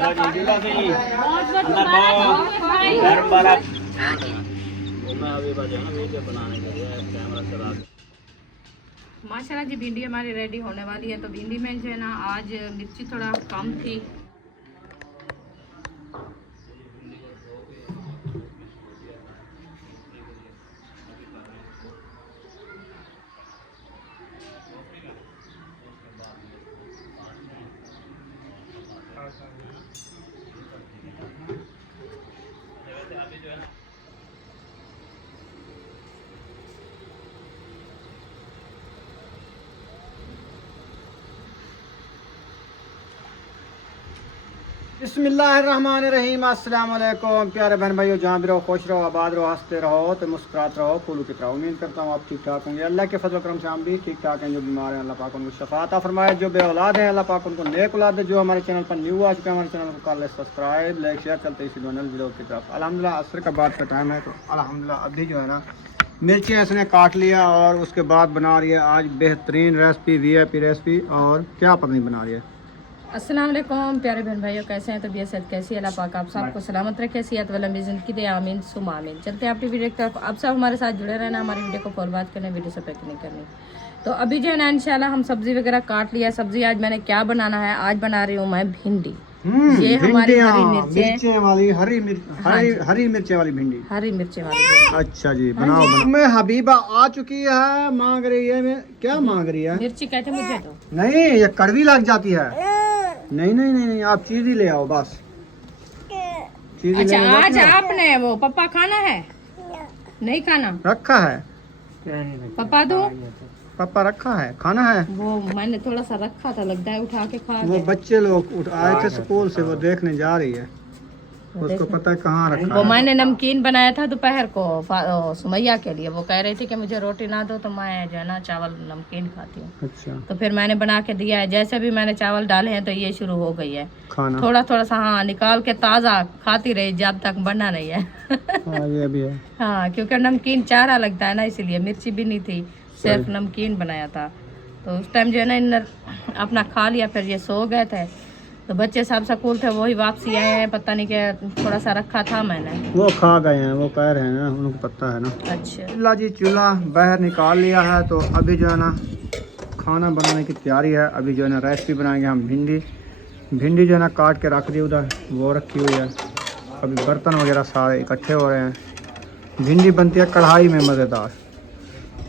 माशाल्लाह जी भिंडी हमारी रेडी होने वाली है। तो भिंडी में जो है ना आज मिर्ची थोड़ा कम थी। बिस्मिल्लाहिर्रहमानिर्रहीम। अस्सलाम वालेकुम प्यारे बहन भाइयों, जहाँ भी रहो खुश रहो, आबाद रहो, हंसते रहो तो मुस्कुराते रहो, फूलों की तरह। उम्मीद करता हूँ आप ठीक ठाक होंगे। अल्लाह के फजल करम से हम भी ठीक ठाक हैं। जो बीमार हैं अल्लाह पाक उनको शफा अता फरमाए, जो बे औलाद हैं अल्लाह पाक उनको नेक औलाद दे। जो हमारे चैनल पर न्यू आ चुके हैं हमारे चैनल को कर ले सब्सक्राइब, लाइक शेयर, चलते इसी वीडियो की तरफ। अल्हम्दुलिल्लाह असर का बाद का टाइम है, तो अल्हम्दुलिल्लाह अभी जो है ना मिर्चियाँ इसने काट लिया और उसके बाद बना रही है आज बेहतरीन रेसिपी, VIP रेसिपी। और क्या पता नहीं बना रही है। अस्सलाम वालेकुम प्यारे बहन भाइयों, कैसे हैं? तबीयत सेहत कैसी है? अल्लाह पाक आप सबको सलामत रखे, सेहत वाला ज़िंदगी दे, आमीन सुम आमीन। चलते हैं अपनी वीडियो की तरफ। आप सब हमारे साथ जुड़े रहना, हमारी वीडियो को फॉलो करना, वीडियो से पैक नहीं करनी। तो अभी जो है ना इंशाल्लाह हम सब्जी वगैरह काट लिया। सब्जी आज मैंने क्या बनाना है, आज बना रही हूँ मैं भिंडी। ये हमारी हरी मिर्चें वाली हरी मिर्चें वाली भिंडी, हरी मिर्चें वाली। अच्छा जी, बनाओ बनाओ। मैं हबीबा आ चुकी है, मांग रही है। मैं क्या मांग रही है? मिर्ची कहते मुझे तो नहीं, ये कड़वी लग जाती है। नहीं नहीं नहीं नहीं, आप चीज ही ले आओ बस। अच्छा आज आपने वो पप्पा खाना है? नहीं खाना रखा है पप्पा दो। पापा रखा है, खाना है। वो मैंने थोड़ा सा रखा था, लगता है उठा के खा। वो बच्चे लोग आए थे स्कूल से, वो देखने जा रही है, उसको पता है कहाँ रखा वो है। मैंने नमकीन बनाया था दोपहर को सुमैया के लिए। वो कह रही थी कि मुझे रोटी ना दो तो मैं जो है ना चावल नमकीन खाती हूँ। अच्छा, तो फिर मैंने बना के दिया है। जैसे भी मैंने चावल डाले हैं तो ये शुरू हो गई है खाना। थोड़ा थोड़ा सा हाँ निकाल के ताज़ा खाती रही जब तक बना नहीं है। हाँ ये भी है। हाँ क्योंकि नमकीन चारा लगता है ना, इसीलिए मिर्ची भी नहीं थी, सिर्फ नमकीन बनाया था। तो उस टाइम जो है ना इन अपना खा लिया, फिर ये सो गए थे। तो बच्चे सब स्कूल थे, वही वापसी आए हैं। पता नहीं क्या थोड़ा सा रखा था मैंने, वो खा गए हैं, वो कह रहे हैं ना, उनको पता है ना। अच्छा चूल्हा जी, चूल्हा बाहर निकाल लिया है। तो अभी जो है ना खाना बनाने की तैयारी है। अभी जो है ना रेसिपी बनाएंगे हम भिंडी जो है ना काट के रख दी उधर, वो रखी हुई है। अभी बर्तन वगैरह सारे इकट्ठे हो रहे हैं। भिंडी बनती है कढ़ाई में, मज़ेदार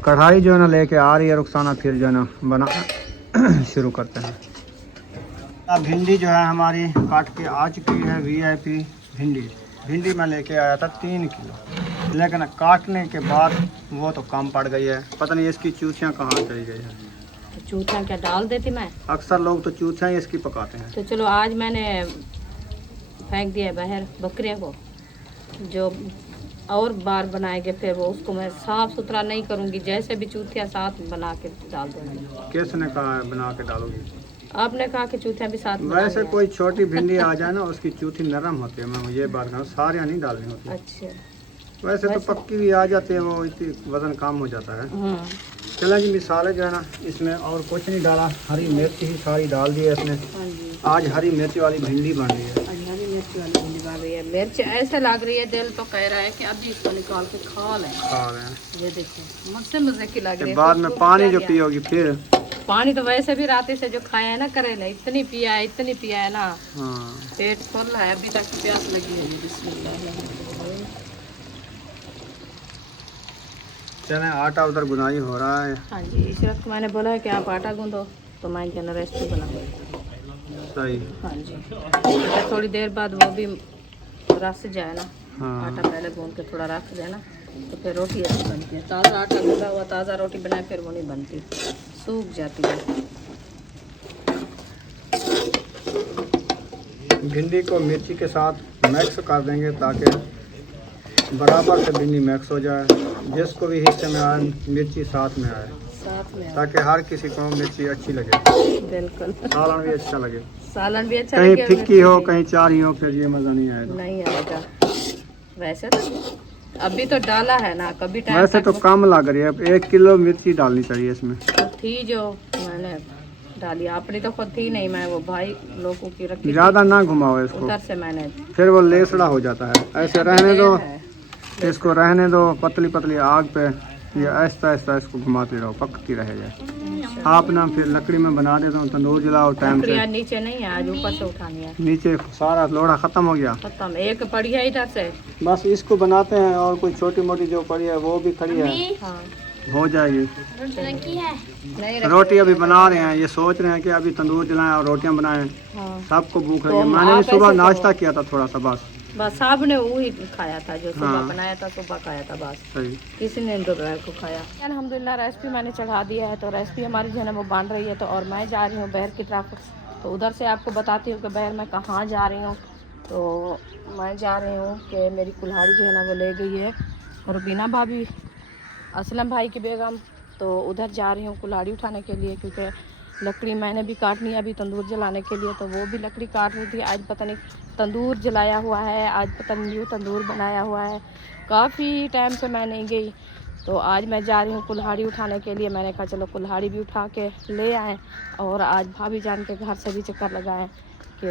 कढ़ाई जो है ना लेके आ रही है रुखसाना। फिर जो है ना बना शुरू करते हैं। अब भिंडी जो है हमारी काट के आ चुकी है। VIP भिंडी मैं लेके आया था 3 किलो, लेकिन काटने के बाद वो तो कम पड़ गई है। पता नहीं इसकी चूथियाँ कहाँ चली गई है। तो चूथियाँ क्या डाल देती मैं? अक्सर लोग तो चूथियाँ ही इसकी पकाते हैं। तो चलो आज मैंने फेंक दिया बाहर बकरियों को, जो और बार बनाएंगे फिर वो उसको मैं साफ सुथरा नहीं करूँगी। जैसे भी चूथियाँ साथ बना के डाल दूँगी। किसने कहा है बना के डालोगी? आपने कहा कि चूथियाँ भी साथ में। वैसे कोई छोटी भिंडी आ जाए ना, उसकी चूथी नरम होती है। मैं ये बात कहूँ, सारे नहीं डालनी होती। अच्छा वैसे तो पक्की भी आ जाती है, वो इतनी वजन कम हो जाता है। चला जी, मिसालें जो है ना इसमें और कुछ नहीं डाला, हरी मिर्च ही सारी डाल दी है इसमें। आज हरी मिर्च वाली भिंडी बन रही है। हरी मिर्च वाली भिंडी बन रही है। मिर्च ऐसे लग रही है, दिल तो कह रहा है कि अभी इसको निकाल के खा लें। ये देखो मुझसे मजे की लग रही है। बाद में पानी जो पियोगी फिर? पानी तो वैसे भी रात से जो खाया है ना करेला, इतनी पिया है ना। हाँ। पेट फुल है, अभी तक प्यास लगी है। बिस्मिल्लाह। चले, आटा उधर गुनाई हो रहा है। हाँ जी, इस वक्त मैंने बोला है कि आप आटा गूंदो तो मैं क्या रेसिपी बनाऊंगी। सही। हाँ जी, थोड़ी देर बाद वो भी रस जाए ना। हाँ। आटा पहले गूंद के थोड़ा रख देना तो फिर रोटी अच्छी बनती है। ताज़ा आटा गूंदा हुआ ताज़ा रोटी बनाए फिर वो नहीं बनती, सूख जाती है। भिंडी को मिर्ची के साथ मिक्स कर देंगे ताकि बराबर से भिंडी मिक्स हो जाए। जिसको भी हिस्से में आए मिर्ची साथ में आए, ताकि हर किसी को मिर्ची अच्छी लगे। बिल्कुल, सालन भी अच्छा लगे। सालन भी अच्छा कहीं फिक्की हो कहीं चारी हो, फिर ये मज़ा नहीं आएगा। नहीं आएगा। वैसे तो अभी तो डाला है ना, कभी टाइम वैसे तो कम लग रही है। 1 किलो मिर्ची डालनी चाहिए इसमें। तो थी जो मैंने डाली, आपने तो खुद थी नहीं, मैं वो भाई लोगों की रखी ज़्यादा ना घुमाओ इसको, उधर से मैंने फिर वो लेसड़ा हो जाता है। ऐसे रहने दो, इसको रहने दो पतली पतली आग पे, ये आहिस्ता आहिस्ता इसको घुमाते रहो, पकती रहे जाए। आप ना फिर लकड़ी में बना देता हूँ, तंदूर जलाओ टाइम से। नीचे नहीं है, आज ऊपर से उठानी है। नीचे सारा लोड़ा ख़त्म हो गया, खत्म, एक पड़ी है इधर से, बस इसको बनाते हैं और कोई छोटी मोटी जो पड़ी है वो भी खड़ी है, हाँ हो जाएगी। नहीं रोटी अभी बना रहे हैं, ये सोच रहे हैं कि अभी तंदूर जलाएं और रोटियां बनाएं। हाँ। सबको भूख लगी, तो मैंने भी आप सुबह ऐसे नाश्ता किया था थोड़ा सा, बस साहब ने वही खाया था जो सुबह हाँ। बनाया था, सुबह खाया था बस, सही। किसी ने दोपहर को खाया। अल्हम्दुलिल्लाह रेसिपी मैंने चढ़ा दिया है, तो रेसिपी हमारी जो है ना वो बन रही है। तो और मैं जा रही हूँ बहर की तरफ, तो उधर से आपको बताती हूँ कि बहर मैं कहाँ जा रही हूँ। तो मैं जा रही हूँ कि मेरी कुल्हाड़ी जो है ना वो ले गई है, और बीना भाभी असलम भाई की बेगम, तो उधर जा रही हूँ कुल्हाड़ी उठाने के लिए, क्योंकि लकड़ी मैंने भी काटनी है अभी तंदूर जलाने के लिए। तो वो भी लकड़ी काट रही थी, आज पता नहीं तंदूर जलाया हुआ है, आज पता नहीं न्यू तंदूर बनाया हुआ है। काफ़ी टाइम से मैं नहीं गई, तो आज मैं जा रही हूँ कुल्हाड़ी उठाने के लिए। मैंने कहा चलो कुल्हाड़ी भी उठा के ले आएँ, और आज भाभी जान के घर से भी चक्कर लगाएं कि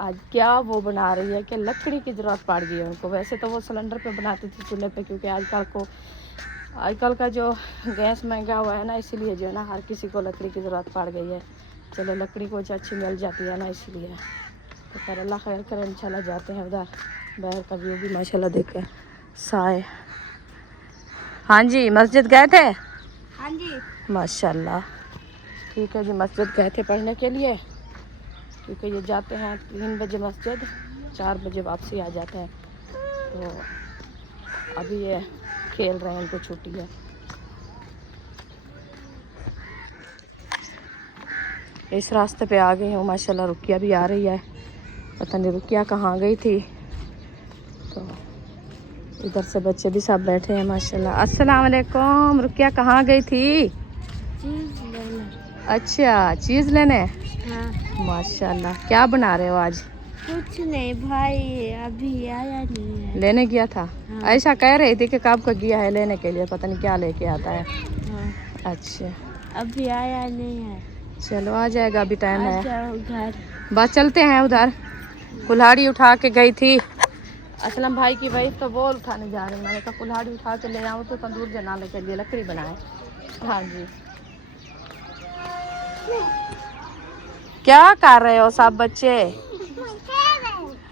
आज क्या वो बना रही है, कि लकड़ी की ज़रूरत पड़ गई है उनको। वैसे तो वो सिलेंडर पे बनाती थी, चूल्हे पे, क्योंकि आजकल का जो गैस महंगा हुआ है ना, इसीलिए जो है ना हर किसी को लकड़ी की ज़रूरत पड़ गई है। चलो लकड़ी को जो अच्छी मिल जाती है ना, इसलिए। तो पर अल्लाह खैर करे, इंशाल्लाह जाते हैं उधर। बाहर का व्यू भी माशाल्लाह देखे, साए। हाँ जी, मस्जिद गए थे? हाँ जी। माशाल्लाह, ठीक है जी, मस्जिद गए थे पढ़ने के लिए, क्योंकि ये जाते हैं 3 बजे मस्जिद, 4 बजे वापसी आ जाते हैं। तो अभी ये खेल रहे हैं, उनको छुट्टी है। इस रास्ते पे आ गई हूँ, माशाल्लाह रुकिया भी आ रही है, पता नहीं रुकिया कहाँ गई थी। तो इधर से बच्चे भी सब बैठे हैं माशाल्लाह। अस्सलाम वालेकुम, रुकिया कहाँ गई थी? चीज लेना। अच्छा, चीज़ लेने। हाँ। माशाल्लाह, क्या बना रहे हो आज? कुछ नहीं भाई, अभी आया नहीं है। लेने गया था? हाँ। ऐसा कह रही थी कि कब का गया है लेने के लिए, पता नहीं क्या लेके आता है। हाँ। अच्छा, अभी आया नहीं है। चलो आ जाएगा, अभी टाइम आ है। जाओ घर। बस चलते हैं उधर। कुल्हाड़ी उठा के गई थी असलम भाई की वाइफ, तो वो उठाने जा रही। मैंने कहा कुल्हाड़ी उठा के ले आऊँ तो तंदूर जलाने के लिए लकड़ी बनाए। हाँ जी, क्या कर रहे हो सब बच्चे?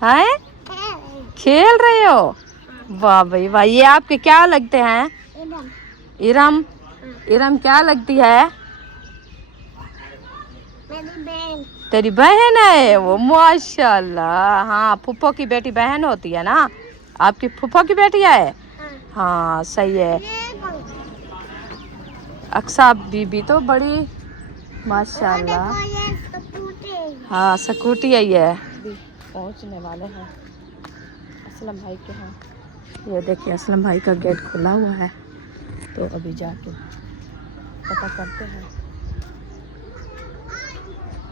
हैं, खेल रहे हो? वाह भाई वाह, ये आपके क्या लगते हैं? इरम। इरम क्या लगती है? तेरी बहन है वो? माशाल्लाह, हाँ, फूफो की बेटी बहन होती है ना, आपकी फूफो की बेटी है। हाँ सही है। अक्सा बीबी तो बड़ी माशाल्लाह। हाँ स्कूटी आई है, पहुंचने वाले हैं असलम भाई के यहाँ। ये देखिए असलम भाई का गेट खुला हुआ है, तो अभी जाके पता करते हैं।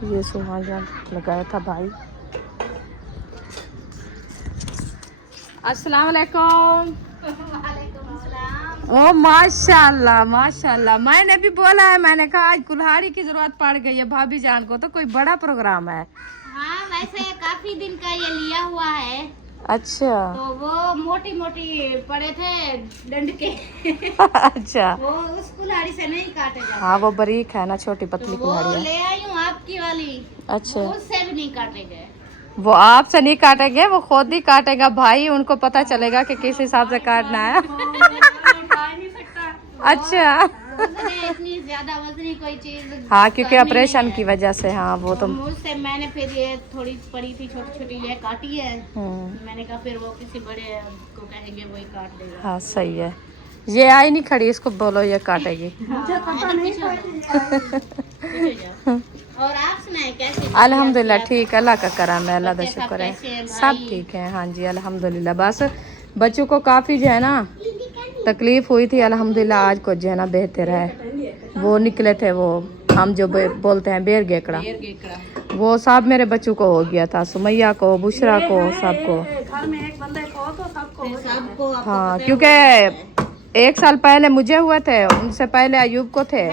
ये सुहागा लगाया था भाई। अस्सलाम वालेकुम। ओ माशाल्लाह माशाल्लाह, मैंने भी बोला है, मैंने कहा आज कुल्हाड़ी की जरूरत पड़ गई है भाभी जान को, तो कोई बड़ा प्रोग्राम है। हाँ, वैसे काफी दिन का ये लिया हुआ है। अच्छा। तो वो मोटी मोटी पड़े थे डंड के। अच्छा, वो उस कुल्हाड़ी से नहीं काटे जाते। हाँ वो बारीक है ना, छोटी पतली वो कुल्हाड़ी है। ले आई हूँ आपकी वाली। अच्छा, वो उससे भी नहीं काटे गए। वो आपसे नहीं काटेंगे, वो खुद ही काटेगा भाई, उनको पता चलेगा कि किस हिसाब से काटना है। अच्छा, इतनी ज्यादा वजनी कोई चीज। हाँ क्योंकि ऑपरेशन की वजह से। हाँ वो तो मुझसे मैंने फिर ये थोड़ी पड़ी थी छोटी छोटी, ये काटी है। मैंने कहा फिर वो किसी बड़े को कहेंगे वही काट देगा। हाँ सही है। ये आई नहीं खड़ी, इसको बोलो ये काटेगी। और आप सुनाए कैसे? अल्हम्दुलिल्लाह ठीक, अल्लाह का करम है, अल्लाह का शुक्र है, सब ठीक है। हाँ जी अल्हम्दुलिल्लाह। बस बच्चों को काफ़ी जो है ना तकलीफ़ हुई थी, अल्हम्दुलिल्लाह आज को जो है ना बेहतर है। वो निकले थे, वो हम जो बोलते हैं बेर गेकड़ा, वो सब मेरे बच्चों को हो गया था, सुमैया को, बुशरा को, सबको। हाँ क्योंकि 1 साल पहले मुझे हुए थे, उनसे पहले अयूब को थे,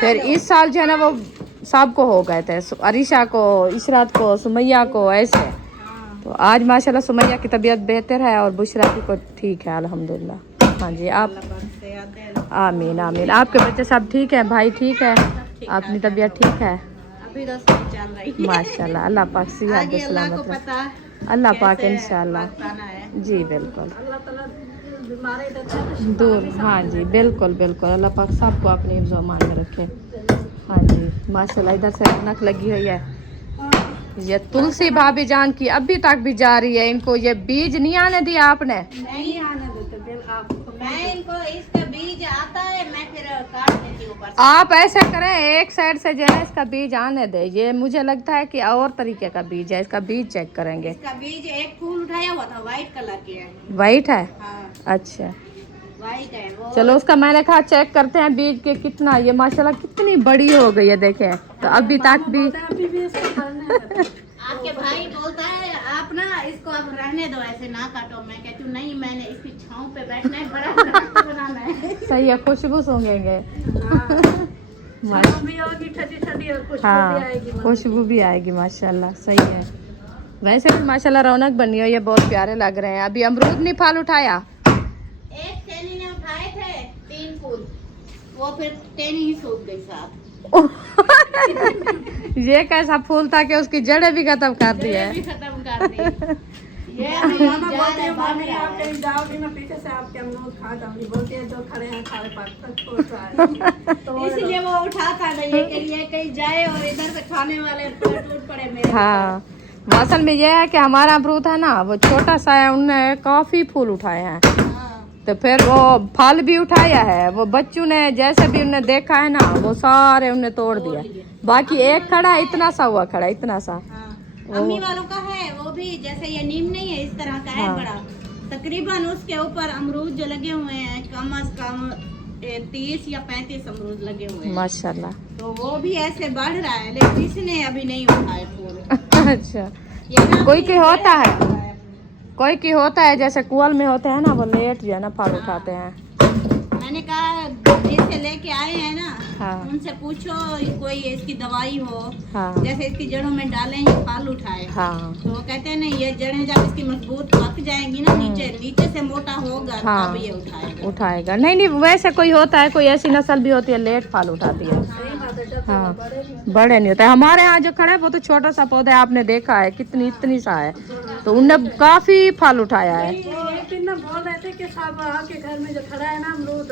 फिर इस साल जो है ना वो सबको हो गए थे, अरीशा को, इशरात को, सुमैया को, ऐसे। तो आज माशाल्लाह सुमैया की तबीयत बेहतर है और बुशरा की को ठीक है अल्हम्दुलिल्लाह। हाँ जी, आप आमीन आमीन। आपके बच्चे सब ठीक है, भाई ठीक है, अपनी तबीयत ठीक है अभी तो सही चल रही है माशाल्लाह। अल्लाह पाक सिहत आगे दे, अल्लाह को सलामत पता है रखे। अल्लाह पाक कैसे इंशाल्लाह बताना है। जी बिल्कुल अल्लाह ताला बीमारी देता है दूर। हाँ जी बिल्कुल बिल्कुल, अल्लाह पाक सबको अपने हिफ्ज़ व अमान में रखे। हाँ जी माशाल्लाह, इधर से रौनक लगी हुई है। ये तुलसी भाभी जान की अभी तक भी जा रही है। इनको ये बीज नहीं आने दिया आपने? नहीं आने देते बिल आपको। मैं इनको इसका बीज आता है, मैं फिर काट देती हूँ ऊपर से। आप ऐसा करें, एक साइड से जो है इसका बीज आने दे। ये मुझे लगता है कि और तरीके का बीज है, इसका बीज चेक करेंगे। इसका बीज एक फूल उठाया हुआ था, व्हाइट कलर के है। वाइट है? हाँ अच्छा व्हाइट है वो। चलो, उसका मैंने कहा चेक करते हैं बीज के कितना। ये माशाल्लाह कितनी बड़ी हो गई है, देखें तो अभी तक भी। आपके भाई बोलता है आप ना इसको अब रहने दो, ऐसे ना काटो। मैं कहती हूँ नहीं, मैंने इसकी छांव पे बैठना है, बड़ा दरख्त बनाना है। सही है, खुशबू सूंघेंगे। हाँ खुशबू भी आएगी माशाल्लाह, सही है। वैसे भी माशाल्लाह रौनक बनी हुई है, बहुत प्यारे लग रहे हैं। अभी अमरूद नहीं फल उठाया? एक टहनी ने उठाए थे 3 फूल, वो फिर टहनी ही सूख गई साथ। ये कैसा फूल था कि उसकी जड़ें भी खत्म कर दी है। भी खत्म कर दी। ये मामा बोलते हैं मामी आप कहीं जाओगी ना पीछे से आपके अमरूद खा जाऊंगी, बोलती है जो खड़े हैं सारे पास तो इसलिए वो उठाता नहीं है कि ये कहीं जाए और इधर से खाने वाले टूट पड़े मेरे। हाँ असल में ये है कि हमारा अमरूद है ना, वो छोटा सा है, उनने काफी फूल उठाए हैं। तो फिर वो फल भी उठाया है, वो बच्चों ने जैसे भी उन्हें देखा है ना, वो सारे उन्हें तोड़ दिया। बाकी एक खड़ा है, इतना सा हुआ खड़ा, इतना सा। अम्मी वालों का है वो भी, जैसे ये नीम नहीं है, इस तरह का है बड़ा। तकरीबन उसके ऊपर अमरूद जो लगे हुए हैं कम से कम 30 या 35 अमरूद लगे हुए हैं माशाल्लाह। तो वो भी ऐसे बढ़ रहा है, लेकिन इसने अभी नहीं उठाए फूल। अच्छा कोई की होता है, कोई की होता है, जैसे कुआल में होते हैं ना, वो लेट जो है ना फल उठाते हैं। मैंने कहा जिससे लेके आए हैं ना, हाँ। उनसे पूछो कोई इसकी दवाई हो। हाँ। जैसे इसकी जड़ों में डालें ये फल उठाए। हाँ। तो वो कहते हैं नहीं, ये जड़ें जब इसकी मजबूत पक जाएंगी ना, नीचे से मोटा होगा हाँ। तब ये उठाएगा। नहीं नहीं, वैसे कोई होता है, कोई ऐसी नस्ल भी होती है लेट फल उठाती है। हाँ बड़े नहीं होते। हमारे यहाँ जो खड़ा है वो तो छोटा सा पौधा है, आपने देखा है कितनी इतनी सा है, तो उनने काफी फल उठाया है। बोल रहे थे कि साहब आपके घर में जो खड़ा है ना अमरूद,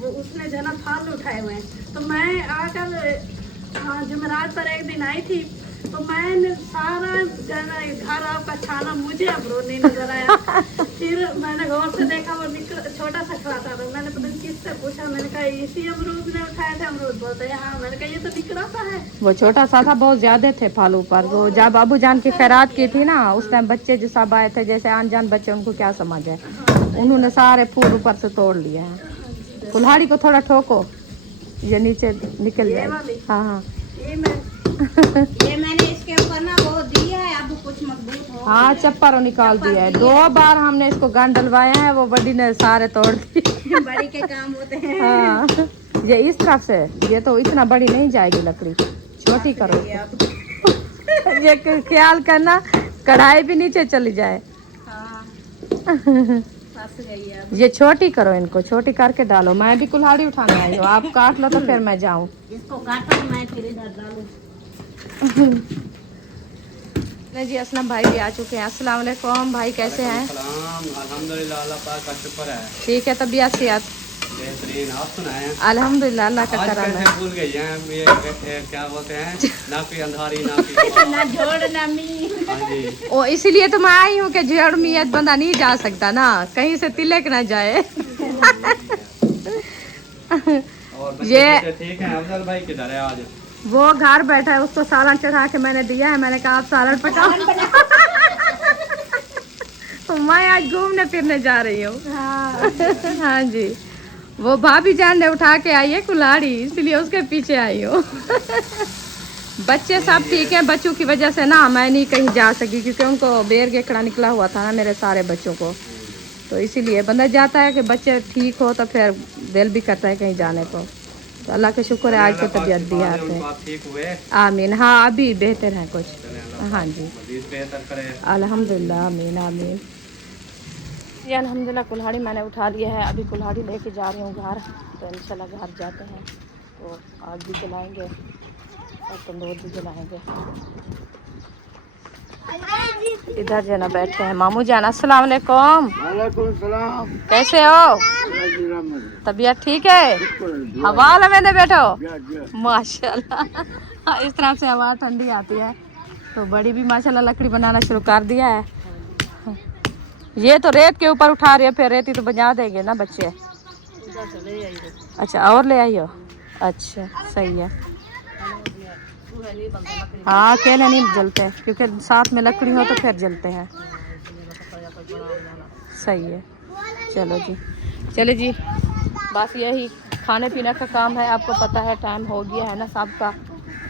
वो उसने जो ना फल उठाए हुए हैं। तो मैं आकर जुमेरात पर एक दिन आई थी, तो मैंने सारा घर आपका छाना, मुझे अमरूद नहीं नजर आया। फिर मैंने गौर से देखा, वो छोटा सा खड़ा था। तो मैंने पता नहीं किससे पूछा, मैंने कहा इसी अमरूद ने उठाया था अमरूद? बोलते हैं हाँ। मैंने कहा ये तो निकला सा है। वो छोटा सा था, बहुत ज्यादा थे फल ऊपर। वो जब अबू जान की खैरात की थी ना, उस टाइम बच्चे जो सब आए थे, जैसे अनजान बच्चे, उनको क्या समझ है, उन्होंने सारे फूल ऊपर से तोड़ लिए हैं। कुल्हाड़ी को थोड़ा ठोको, ये नीचे निकल जाए। हाँ हाँ ये मैंने इसके ऊपर ना वो दिया है, अब कुछ मजबूत हो। हाँ चप्परों निकाल दिया है। 2 बार हमने इसको गांड डलवाया है, वो बड़ी ने सारे तोड़ दिए। बड़ी के काम होते हैं। हाँ ये इस तरफ से, ये तो इतना बड़ी नहीं जाएगी लकड़ी, छोटी करो। ये ख्याल करना कढ़ाई भी नीचे चली जाए। ये छोटी करो, इनको छोटी करके डालो। मैं भी कुल्हाड़ी उठाने आई हूँ, आप काट लो तो फिर मैं जाऊँ। इसको काटो, मैं फिर इधर डालूं। नहीं जी, असलम भाई भी आ चुके हैं। अस्सलाम वालेकुम भाई, कैसे हैं? अल्हम्दुलिल्लाह, अल्लाह पाक का शुक्र है। ठीक है, तबीयत सेहत बेहतरीन, आप सुनाएं? अल्हम्दुलिल्लाह, अल्लाह का आज करम कैसे है। भूल गई हैं ये क्या बोलते हैं, ना कोई अंधारी ना कोई ना जोड़ ना मी। हाँ जी। ओ इसीलिए तो मैं आई हूँ कि जड़ मियत बंदा नहीं जा सकता ना, कहीं से तिलक ना जाए। और ये बच्चे ठीक हैं? अफजल भाई किधर है आज? वो घर बैठा है, उसको सालन चढ़ा के मैंने दिया है। मैंने कहा आप सालन पकाओ। तो मैं आज घूमने फिरने जा रही हूँ। हाँ जी, वो भाभी जान ने उठा के आई है कुल्हाड़ी, इसलिए उसके पीछे आई हूँ। बच्चे सब ठीक हैं, बच्चों की वजह से ना मैं नहीं कहीं जा सकी, क्योंकि उनको बेर गेखड़ा निकला हुआ था ना मेरे सारे बच्चों को, तो इसीलिए बंदा जाता है कि बच्चे ठीक हो तो फिर दिल भी करता है कहीं जाने को। तो अल्लाह का शुक्र है आज तो तबीयत भी आती है। ठीक हुए? आमीन। हाँ अभी बेहतर है कुछ। हाँ जी मजीद बेहतर करे। अल्हम्दुलिल्लाह, आमीन आमीन। ये अल्हम्दुलिल्लाह कुल्हाड़ी मैंने उठा लिया है, अभी कुल्हाड़ी लेके जा रही हूँ घर। तो इंशाल्लाह घर जाते हैं तो आग भी जलाएंगे और तंदूर भी जलाएंगे। इधर जो ना बैठे हैं मामू जान। अस्सलाम वालेकुम। वालेकुम सलाम। कैसे हो? तबीयत ठीक है? हवा में बैठो माशाल्लाह। इस तरह से हवा ठंडी आती है। तो बड़ी भी माशाल्लाह लकड़ी बनाना शुरू कर दिया है। ये तो रेत के ऊपर उठा रही है, फिर रेती तो बजा देंगे ना बच्चे। अच्छा और ले आई हो? अच्छा सही है। हाँ अकेले नहीं जलते क्योंकि साथ में लकड़ी हो तो फिर जलते हैं। सही है। चलो जी, चले जी। बस यही खाने पीने का काम है। आपको पता है टाइम हो गया है ना सबका,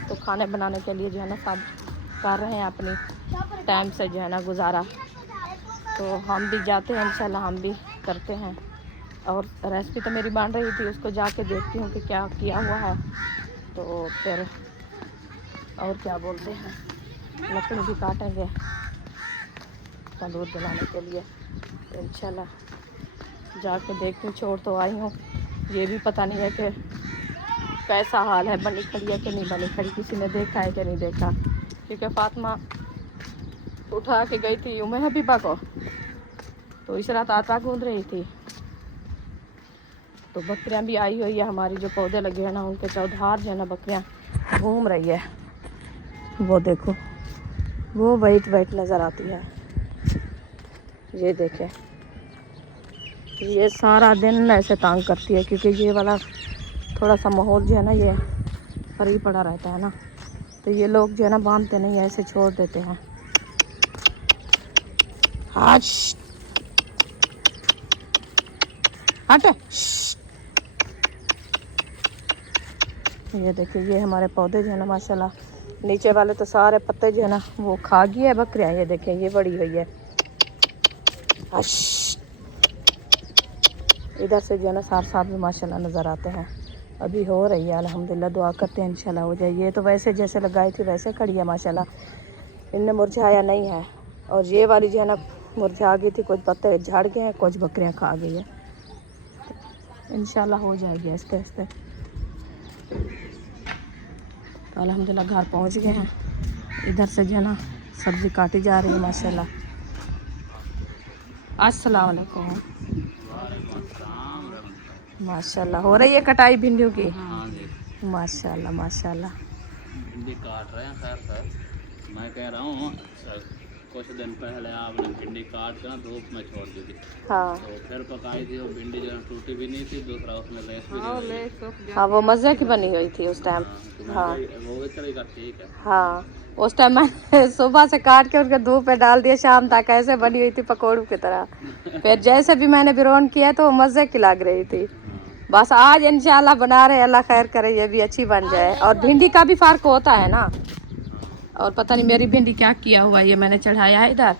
तो खाने बनाने के लिए जो है ना सब कर रहे हैं अपनी टाइम से जो है ना गुजारा। तो हम भी जाते हैं इंशाल्लाह, हम भी करते हैं। और रेसिपी तो मेरी बन रही थी, उसको जाके देखती हूँ कि क्या किया हुआ है। तो फिर और क्या बोलते हैं, लकड़ी भी काटेंगे तंदूर जलाने के लिए। तो इंशाल्लाह जाके देखती हूँ। छोड़ तो आई हूँ, ये भी पता नहीं है कि कैसा हाल है, बनी खड़ी है कि नहीं बनी खड़ी, किसी ने देखा है कि नहीं देखा। क्योंकि फातिमा उठा के गई थी उम्मे हबीबा को, तो इस रात आटा गूंद रही थी। तो बकरियां भी आई हुई है हमारी, जो पौधे लगे हैं ना उनके चौधार जो है ना बकरियां घूम रही है। वो देखो वो वाइट वाइट नज़र आती है। ये देखे, ये सारा दिन ऐसे तंग करती है क्योंकि ये वाला थोड़ा सा माहौल जो है ना ये फ्री पड़ा रहता है ना, तो ये लोग जो है ना बांधते नहीं है, ऐसे छोड़ देते हैं। आज हटे। ये देखिए ये हमारे पौधे जो है ना माशाल्लाह, नीचे वाले तो सारे पत्ते जो है ना वो खा गई है बकरियां। ये देखें ये बड़ी हुई है। इधर से जो है ना सार साहब भी माशाल्लाह नज़र आते हैं। अभी हो रही है अल्हम्दुलिल्लाह, दुआ करते हैं इंशाल्लाह हो जाए। ये तो वैसे जैसे लगाई थी वैसे खड़ी है माशाल्लाह, इनने मुरझाया नहीं है। और ये वाली जो है ना मुरझा गई थी, कुछ पत्ते झड़ गए हैं, कुछ बकरियां खा गई है। इंशाल्लाह हो जाएगी आस्ते आस्ते। तो अल्हम्दुलिल्लाह घर पहुंच गए हैं। इधर से जो है ना सब्ज़ी काटी जा रही है माशाल्लाह। अस्सलाम वालेकुम। माशाल्लाह हो रही है कटाई भिंडियों की। माशाल्लाह माशाल्लाह। भिंडी काट रहे हैं। खैर मैं कह रहा हूँ कुछ दिन पहले आपने भिंडी काट कर धूप में छोड़ दी थी। हाँ तो फिर पकाई थी, वो भिंडी जो है टूटी भी नहीं थी, दूसरा उसमें लेस भी नहीं। हाँ वो मज़े की बनी हुई थी उस टाइम। हाँ वो भी तरीका ठीक है। हाँ उस टाइम मैंने सुबह से काट के उनके धूप पे डाल दिया, शाम तक ऐसे बनी हुई थी पकौड़ों की तरह। फिर जैसे भी मैंने बिरोन किया तो मज़े की लग रही थी। बस आज इंशाल्लाह बना रहे, अल्लाह खैर करे ये भी अच्छी बन जाए। और भिंडी का भी फ़र्क होता है ना। और पता नहीं मेरी भिंडी क्या किया हुआ, ये मैंने चढ़ाया है इधर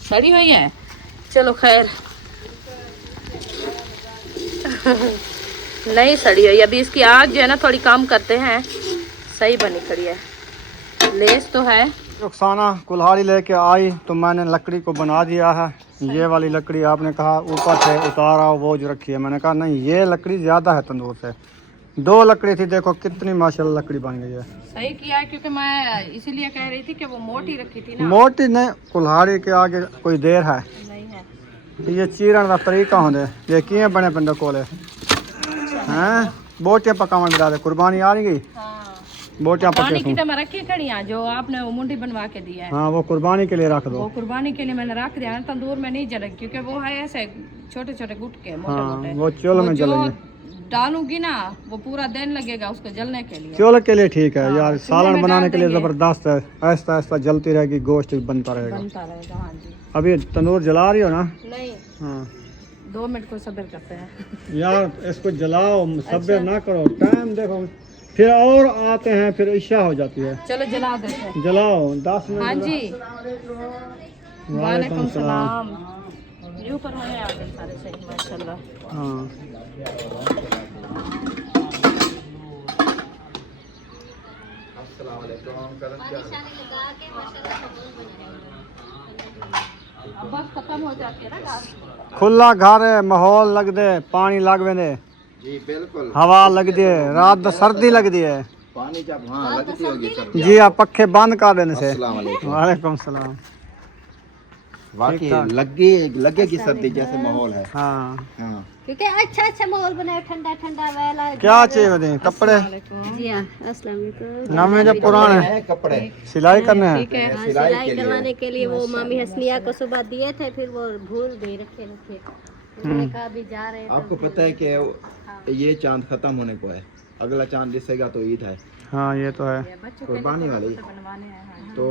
सड़ी हुई है। चलो खैर नहीं सड़ी हुई, अभी इसकी आग जो है ना थोड़ी कम करते हैं। सही बनी खड़ी है, लेस तो है। रुखसाना कुल्हाड़ी लेके आई तो मैंने लकड़ी को बना दिया है। ये वाली लकड़ी आपने कहा ऊपर से उतारा वो जो रखी है, मैंने कहा नहीं ये लकड़ी ज़्यादा है तंदूर से। 2 लकड़ी थी, देखो कितनी माशाल्लाह लकड़ी बन गई है। सही किया है क्योंकि मैं इसीलिए कह रही थी कि वो मोटी रखी थी ना। मोटी नहीं, कुल्हाड़ी के आगे कोई देर है। नहीं है ये चीरन का तरीका होंगे, ये किए बने पिंड कोले हैं। बोटियाँ पकावन गिरा दे, कुर्बानी आ रही। हाँ बोटियाँ कुर्बानी पके की तो मैं रखी खड़ियाँ जो आपने वो मुंडी बनवा के दिया है। हाँ वो कुर्बानी के लिए रख दो। वो कुर्बानी के लिए मैंने रख दिया है, तंदूर में नहीं जले क्योंकि वो है ऐसे छोटे छोटे गुटके मोटे हाँ मोटे। वो चूल्हे में जलेंगे। डालूंगी ना वो पूरा दिन लगेगा उसको जलने के लिए। चूल्हे के लिए ठीक है हाँ, यार, चूल्हे सालन में बनाने डाल के लिए देंगे। जबरदस्त है। आहिस्ता आहिस्ता जलती रहेगी, गोश्त बनता रहेगा। बनता रहेगा। हाँ जी। अभी तंदूर जला रही हो ना? नहीं हाँ 2 मिनट को सब्र करते हैं। यार इसको जलाओ, सब्र ना करो, टाइम देखो फिर और आते हैं, फिर इशा हो जाती है। चलो जला देते हैं। जलाओ 10 मिनट। हाँ जी वालेकुम सलाम। ऊपर होने आते सारे सही माशाल्लाह। हाँ अस्सलाम वालेकुम करम क्या अब बस खत्म हो जाती है ना घास। खुला घर है, माहौल लग दे, पानी लग दे, जी बिल्कुल हवा लग दे, रात तो सर्दी लगती है पानी जब हाँ लगती होगी सर जी। आप पक्के बंद कर देने से। अस्सलाम वालेकुम वालेकुम सलाम। वाकई ठीक लगेगी सर्दी जैसे माहौल है हाँ, हाँ क्योंकि अच्छा माहौल बनाए, ठंडा ठंडा वाला। क्या चाहिए बताइए? कपड़े जी हाँ, अस्सलाम वालेकुम। नवे जो पुराने है कपड़े सिलाई करने हैं। हाँ, सिलाई सिलाई के लिए करवाने के लिए वो मामी हसनिया को सुबह दिए थे, फिर वो भूल गई रखे मैंने कहा अभी जा रहे हैं आपको पता है कि ये चांद खत्म होने को है, अगला चांद दिसेगा तो ईद है, हाँ ये तो है। कुर्बानी वाली। तो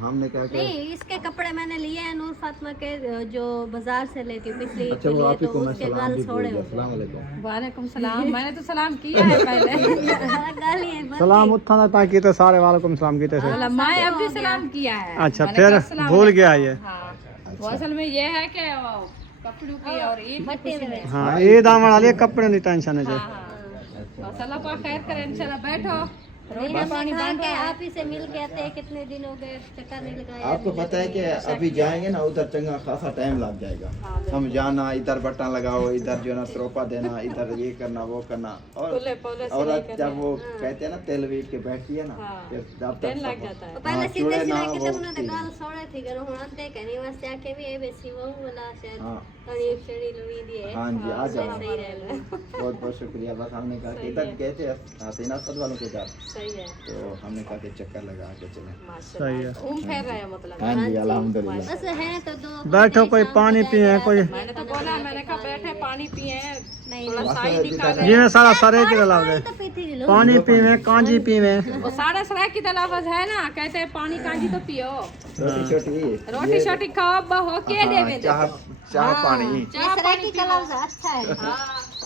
हमने क्या किया, नहीं, इसके कपड़े मैंने लिए हैं नूर फातिमा के, जो बाजार से लेती हूँ पिछली ईद अच्छा के वो लिए, आप ही तो को मैं उसके सलाम गाल भी छोड़े बोल दिया। हुए अस्सलाम वालेकुम। वालेकुम सलाम। मैंने तो सलाम किया है पहले। गाल ये बंद सलाम उत्थाना ताकि तो सारे वालेकुम सलाम कीते थे। मतलब मैं अब भी सलाम किया है। अच्छा मैंने फिर कहा सलाम भूल गया ये। हाँ, वो असल में ये है कि वो कपड़ों की और ईद की खुशी में। हाँ ईद आने वाली, कपड़े की टेंशन है जी। बस अल्लाह पाक खैर करे इंशाल्लाह। बैठो, रोटी हमने पानी कहा बन कि रहा है। आप ही से मिल के आते हैं, कितने दिन हो गए, चक्कर नहीं लगाया। आपको पता है कि अभी जाएंगे ना उधर चंगा खासा टाइम लग जाएगा, हम जाना, इधर बटन लगाओ, इधर जो है ना सरोपा देना, इधर ये करना वो करना, और औरत जब वो कहते हैं ना तेल वीट के बैठती है ना, फिर जब तक लग जाता है। पहले सीधे चूड़े ना सिलाई के वो तब उन्होंने गाल छोड़े थी, करो हुनते कहनी वास्ते आके भी ए बेसी वो वाला शायद हाँ करीब छड़ी लुई दिए। हाँ जी आ जाओ, सही रहेगा। बहुत बहुत शुक्रिया। बस हमने कहा कि इधर गए थे हसीना सद वालों के घर, सही है, तो हमने कहा कि चक्कर लगा के चले। सही है। घूम फिर रहे हो मतलब। हाँ जी अल्हम्दुलिल्लाह। बस है तो दो बैठो, कोई पानी पिए, कोई मैंने तो बोला, मैंने कहा बैठे पानी पिए, नहीं थोड़ा साई निकाले। जी में सारा सरे के अलावा दे। तो पीती लो। पानी पीवे, कांजी पीवे। वो साढ़े सराय की तलावज है ना, कहते हैं पानी कांजी तो पियो, छोटी छोटी रोटी शोटी खाओ, बहो के देवे। चाह चाह पानी। सराकी का लफ्ज अच्छा है।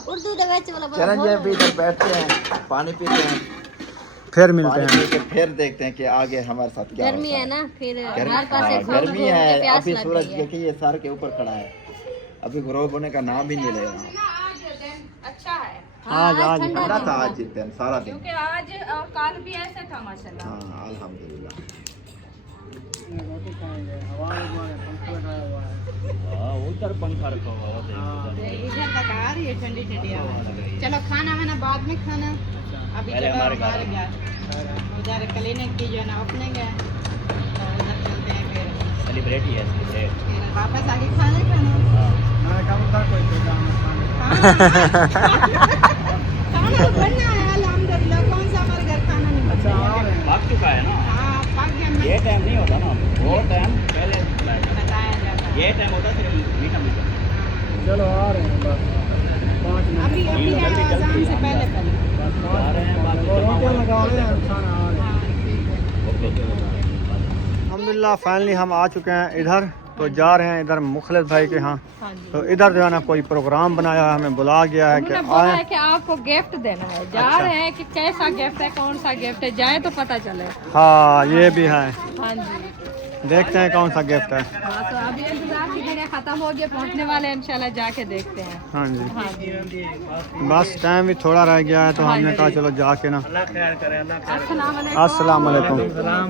उर्दू दे विच वाला चरण जी अभी इधर बैठते हैं, पानी पीते हैं, फिर मिलते पानी हैं। पी के फिर देखते हैं कि आगे हमारे साथ क्या गर्मी होता है ना, फिर गर्मी हर पास हाँ, घूम गर्मी घूम के है। प्यास अभी लग सूरज गई है। देखिए ये सर के ऊपर खड़ा है, अभी गरोब होने का नाम ही नहीं ले रहा। आज दिन अच्छा है, आज ठंडा था आज दिन, सारा दिन। क्योंकि आज और कल भी ऐसे था माशाल्लाह। हाँ अल्हम्दुलिल्लाह। उधर पंखा रखा हुआ इधर तक आ रही है ठंडी ठंडी हवा। चलो खाना वाना बाद में खाना, अभी पहले चलो हमारे बाहर घर। गया उधर क्लिनिक की जो है ना ओपनिंग है, तो उधर चलते हैं, फिर सेलिब्रिटी है इसलिए। वापस आके खाना खाना तो बनना है अल्हम्दुलिल्लाह। कौन सा हमारे घर खाना नहीं बचा? पक चुका है ना, हाँ पक गया। ये टाइम नहीं होता ना, वो टाइम पहले बताया जाता है। ये टाइम होता सिर्फ मीठा मीठा। चलो आ रहे हैं बस 5 मिनट। अभी अभी अज़ान से पहले पहले। आ रहे हैं बात लगा रहे हैं, खाना आ रहे हैं। ओके। अल्हम्दुलिल्लाह फाइनली हम आ चुके हैं इधर, तो जा रहे हैं इधर मुखलिस भाई के यहाँ। हाँ जी। तो इधर जो है ना कोई प्रोग्राम बनाया है, हमें बुला गया है कि उन्होंने बोला आए। है कि आपको गिफ्ट देना है, जा अच्छा। रहे हैं कि कैसा गिफ्ट है, कौन सा गिफ्ट है, जाए तो पता चले। हाँ ये भी है, हाँ जी। देखते हैं कौन सा गिफ्ट है। हाँ तो अभी इंतजार की घड़ियाँ खत्म हो गया, पहुँचने वाले हैं, इंशाल्लाह जाके देखते हैं। हाँ जी, हाँ जी। बस टाइम भी थोड़ा रह गया है, तो हमने कहा चलो जाके ना। अस्सलाम वालेकुम। अस्सलाम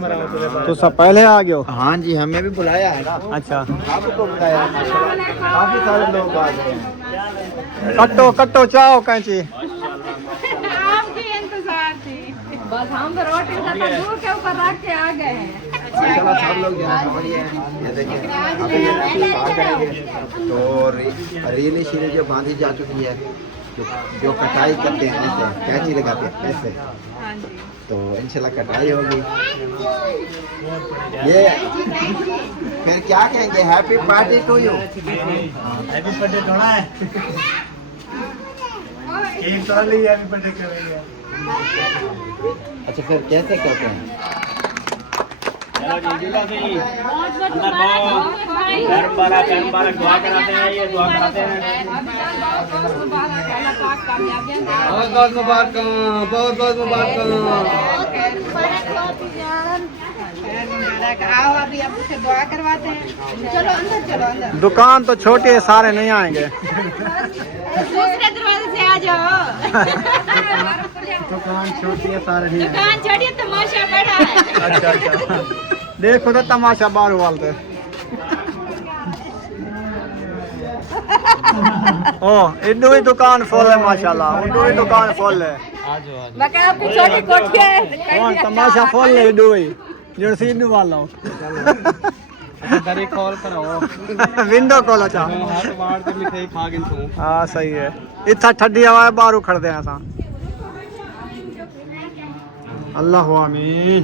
वालेकुम। तो सब पहले आ गए हो? हाँ जी हमें भी बुलाया है ना, अच्छा, आपको बुलाया है माशाल्लाह। काफी सारे लोग आ गए हैं। कट्टो कट्टो चाहो कैंची। आपकी इंतजार थी, बस हम रोटी तंदूर के ऊपर रख के आ गए हैं। माशाल्लाह सब लोग जो है समझिए, ये देखिए अभी ये नफीस आ करेंगे तो रीली शीली जो बांधी जा चुकी है, जो कटाई करते हैं ऐसे कैंची लगाते हैं ऐसे, हाँ जी। तो इंशाल्लाह कटाई होगी। ये फिर क्या कहेंगे, happy party to you. Happy birthday थोड़ा है, केक तो ली, हैप्पी बर्थडे करेंगे। अच्छा फिर कैसे करते हैं? चलो जी जुला से ही अंदर बहुत गर्म बारा दुआ कराते हैं, ये दुआ कराते हैं। बहुत बहुत मुबारक, बहुत बहुत मुबारक। आओ अभी अब उससे दुआ करवाते हैं। चलो अंदर, चलो अंदर। दुकान तो छोटी है, सारे नहीं आएंगे। दूसरे दरवाजे से आ जाओ। दुकान छोटी है, सारे नहीं आएंगे। दुकान छोड़ी, तमाशा बड़ा है। अच्छा अच्छा, देखो तो तमाशा बारू वालते। ओ इडू ही दुकान फुल है माशाल्लाह, इडू ही दुकान फुल है। मैं कह आपकी छोटी कोठी है। कौन तमाशा फुल है इडू ही, जो सी इडू वाला हो। दरी कॉल करो, विंडो खोलो चा। हाथ बाहर के मिठाई खा गिन तू। हाँ सही है, इतना ठंडी हवा है, बारू खड़ते हैं असां। अल्लाह आमीन।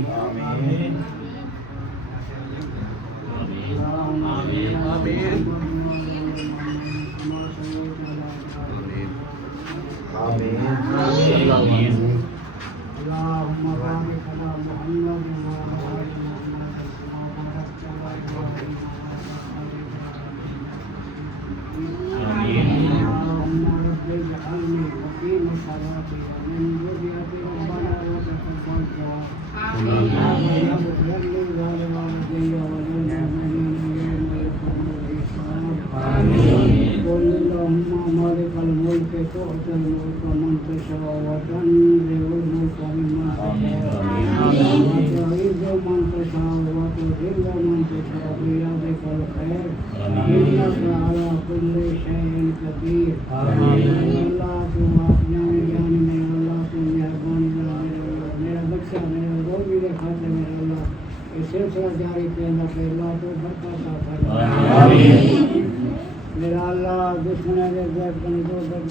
मेरा अल्लाह दुश्मन के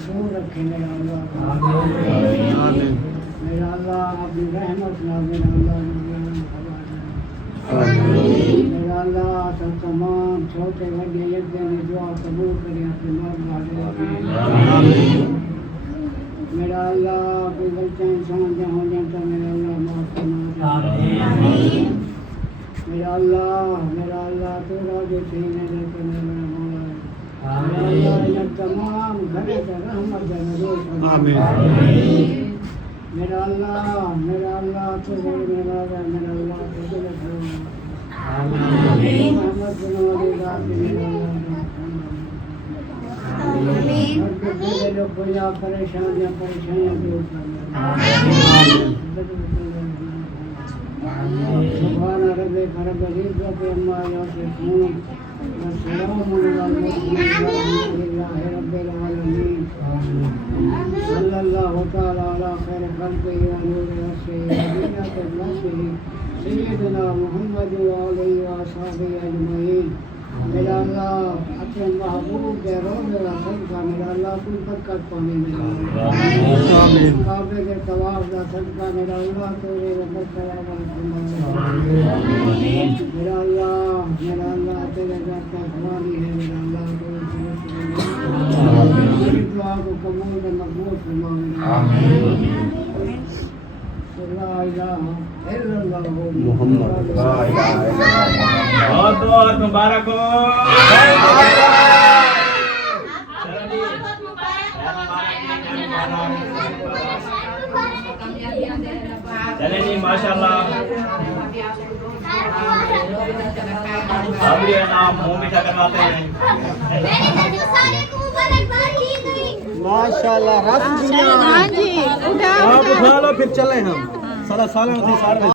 दूर रखे। मेरा अल्लाह अपनी रहमत ना, मेरा अल्लाह सब तमाम छोटे बड़े यज्ञ ने दुआ कबूल करे अपने मौला। मेरा अल्लाह कोई गलतियां इंसान से हो जाए तो मेरा अल्लाह माफ करना। मेरा अल्लाह तो राजे थे मेरे मेरा मौला। मेरा अल्लाह तमाम घरे का रहमत दे आमीन। मेरा अल्लाह तो मेरा अल्लाह तो आमीन। मोहम्मद बिन वाली रात मेरा आमीन। जो कोई परेशानियां दूर कर। सुभान रब्बिक रब्बिल इज्जति अम्मा यसिफून व सलामुन अलैहि रब्बिल आलमीन। सल्लल्लाहु तआला अला खैर खल्क़िही व नूरि नफ्सिही सय्यिदना मुहम्मद व आलिहि व अस्हाबिही अजमईन। मेरा अल्लाह अपने महबूब के रोज़े का सदका मेरा अल्लाह कोई बरकत पानी मेरा आमीन। काबे के तवाफ का सदका मेरा अल्लाह तेरे बरकत मेरा अल्लाह तेरे घर का भवानी है। मेरा अल्लाह तेरी दुआ को कबूल और मकबूल फरमा मेरा आमीन। ला इलाहा इल्लल्लाह मुहम्मद बहुत बहुत मुबारक हो। चले जी माशाल्लाह। अब ये नाम मुंह मीठा करवाते हैं। माशाल्लाह। हाँ जी, उठा आप उठा लो फिर चले हम। सारा साल